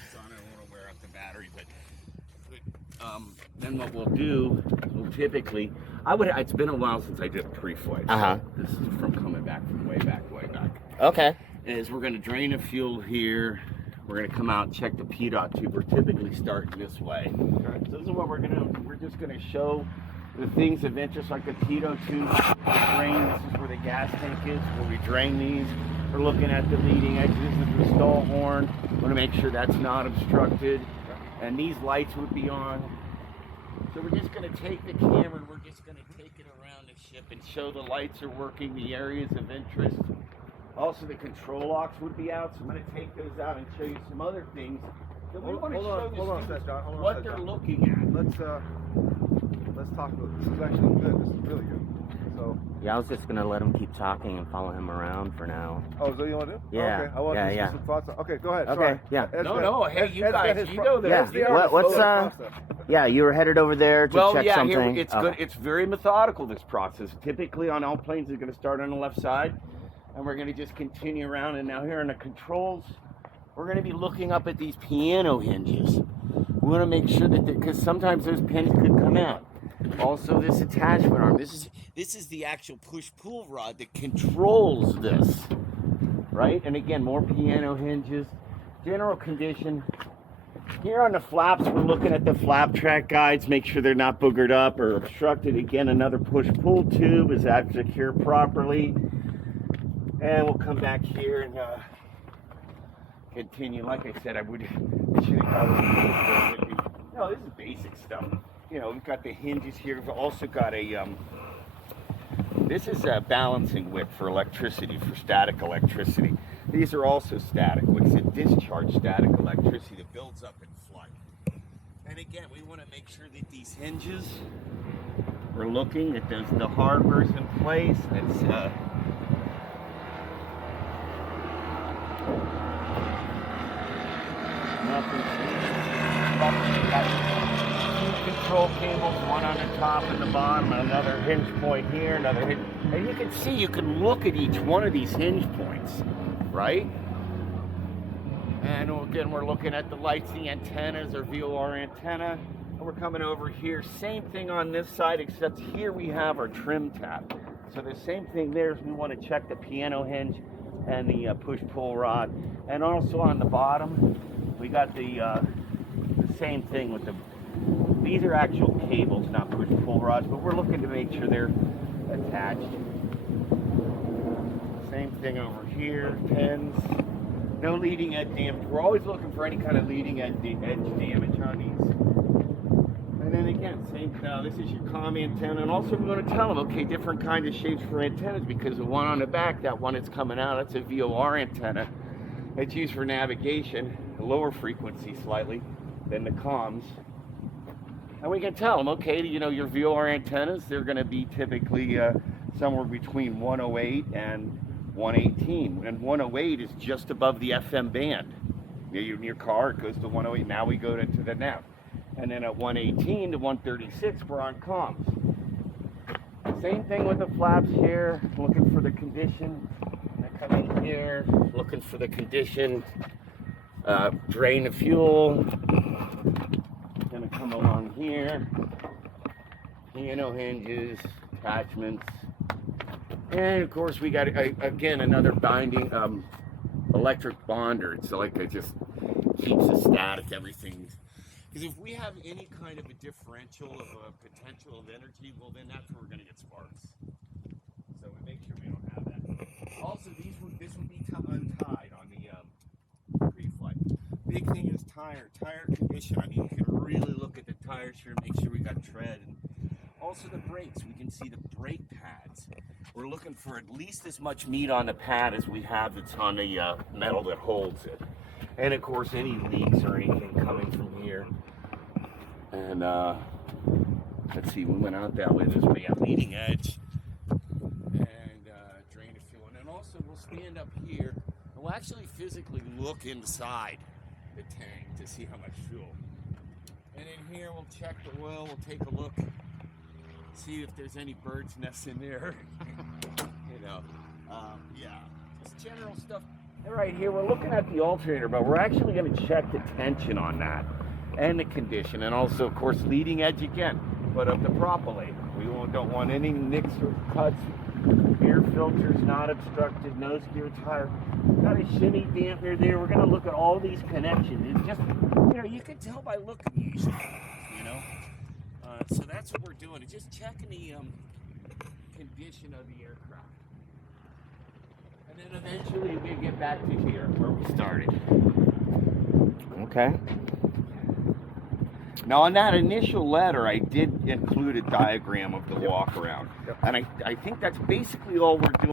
lights on it, it won't wear out the battery. But then what we'll do, we'll typically, it's been a while since I did a pre-flight. So this is from coming back from way back. Okay. Is we're going to drain the fuel here. We're going to come out and check the PDOT tube. We're typically starting this way. Okay. So this is what we're going to do. We're just going to show the things of interest, like the PDOT tube, the drain. This is where the gas tank is, where we drain these. We're looking at the leading edge. This is the stall horn. We want to make sure that's not obstructed. And these lights would be on. So we're just going to take the camera and we're just going to take it around the ship and show the lights are working, the areas of interest. Also, the control locks would be out, so I'm going to take those out and show you some other things. So we want to show you what they're looking at. Let's talk about this. This is actually good. This is really good. So yeah, I was just gonna let him keep talking and follow him around for now. Oh, is that what you want to do? Yeah. Oh, okay. I want to get some thoughts. Okay, go ahead. Okay. Sorry. Yeah. No. Hey, you guys, you know that. Yeah. What's Yeah, you were headed over there to check something. It's good. It's very methodical, this process. Typically on all planes, it's going to start on the left side, and we're going to just continue around. And now here in the controls, we're going to be looking up at these piano hinges. We want to make sure that, because sometimes those pins could come out. Also, this attachment arm. This is the actual push-pull rod that controls this, right? And again, more piano hinges. General condition. Here on the flaps, we're looking at the flap track guides, make sure they're not boogered up or obstructed. Again, another push-pull tube. Is that secure properly? And we'll come back here and continue. Like I said, I should have covered this. No, this is basic stuff. You know, we've got the hinges here. We've also got a, this is a balancing width for electricity, for static electricity. These are also static. It's a discharge static electricity that builds up in flight. And again, we want to make sure that these hinges, we're looking at the hardware's in place. It's, control cables, one on the top and the bottom, another hinge point here, another hinge. And you can see, you can look at each one of these hinge points, right? And again, we're looking at the lights, the antennas, our VOR antenna. And we're coming over here, same thing on this side, except here we have our trim tab. So the same thing there is we want to check the piano hinge and the push-pull rod. And also on the bottom, we got the same thing with these are actual cables, not push-pull rods, but we're looking to make sure they're attached. Same thing over here, pins. No leading edge damage. We're always looking for any kind of leading edge damage on these. And then again, this is your comm antenna. And also we're going to tell them, okay, different kinds of shapes for antennas, because the one on the back, that one that's coming out, that's a VOR antenna. It's used for navigation, a lower frequency slightly than the comms. And we can tell them, okay, you know, your VOR antennas, they're going to be typically somewhere between 108 and 118. And 108 is just above the FM band. In your car, it goes to 108. Now we go to the nav. And then at 118 to 136, we're on comms. Same thing with the flaps here, looking for the condition. I come in here, looking for the condition. Drain the fuel. Gonna come along here, piano hinges, attachments, and of course we got again another binding electric bonder. It's like it just keeps it static, everything. Because if we have any kind of a differential of a potential of energy, well then that's where we're gonna get sparks. So we make sure we don't have that. Also, this would be untied on the pre-flight. Big thing is tire condition. I mean, you can really look at the tires here, make sure we got tread. And also the brakes, we can see the brake pads. We're looking for at least as much meat on the pad as we have that's on the metal that holds it. And of course, any leaks or anything coming from here. And let's see, we went out that way. There's we have leading edge and drain of fuel. And then also we'll stand up here and we'll actually physically look inside the tank to see how much fuel. And in here we'll check the oil, we'll take a look, see if there's any bird's nests in there. You know, yeah, just general stuff. Right here, we're looking at the alternator, but we're actually going to check the tension on that and the condition, and also, of course, leading edge again, but of the propylene. We don't want any nicks or cuts. Air filters not obstructed, nose gear tire. Got a shimmy dampener there. We're going to look at all these connections. It's just, you can tell by looking at these things, So that's what we're doing. It's just checking the condition of the aircraft. And then eventually we get back to here where we started. Okay. Now on that initial letter, I did include a diagram of the walk around. And I think that's basically all we're doing.